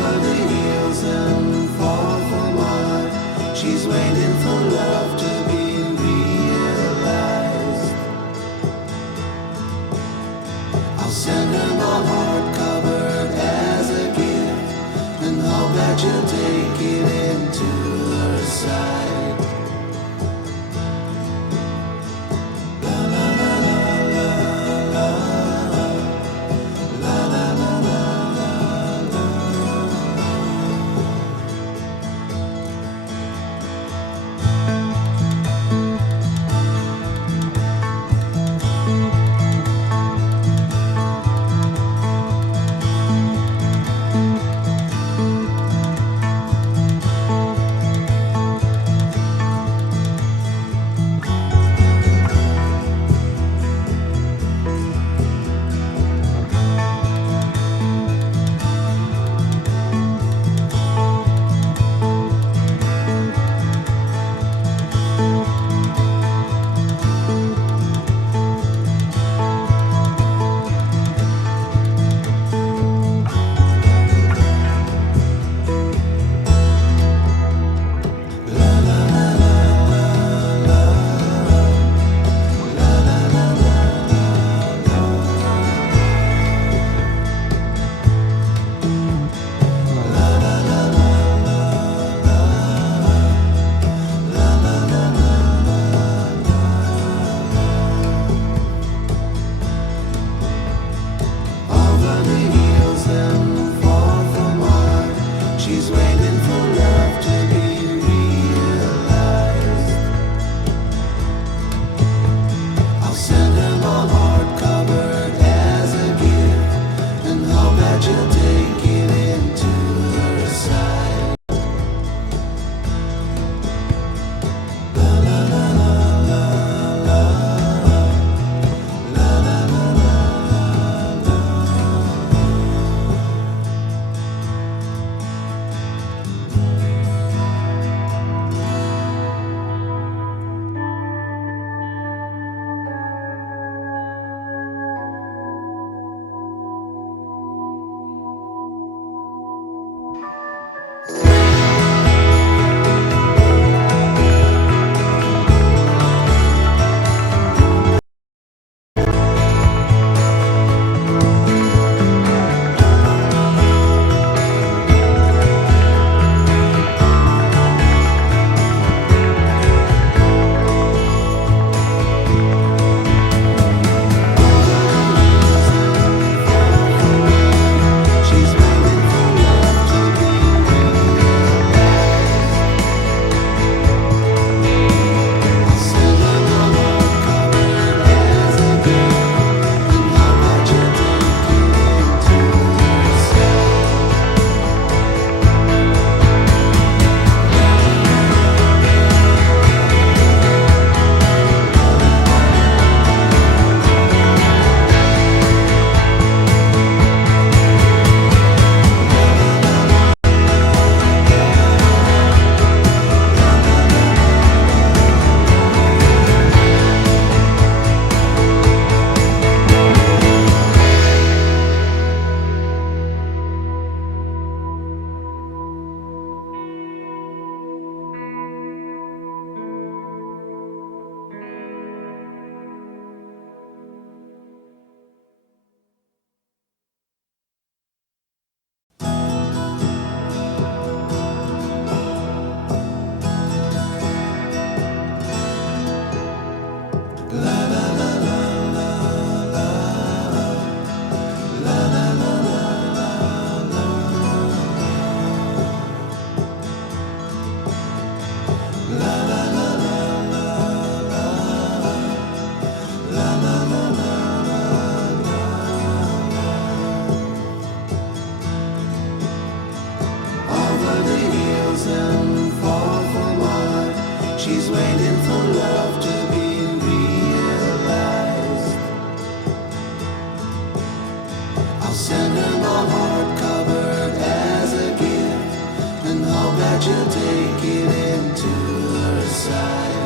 over the hills and far from wide. She's waiting for love to be realized. I'll send her my heart covered as a gift, and hope that you'll take it into her side. She's waiting for love to be realized. I'll send her my heart covered as a gift, and hope that you'll take it into her side. La la la la la la la la la la la. She's waiting for love to be realized. I'll send her my heart covered as a gift, and hope that you'll take it into her side.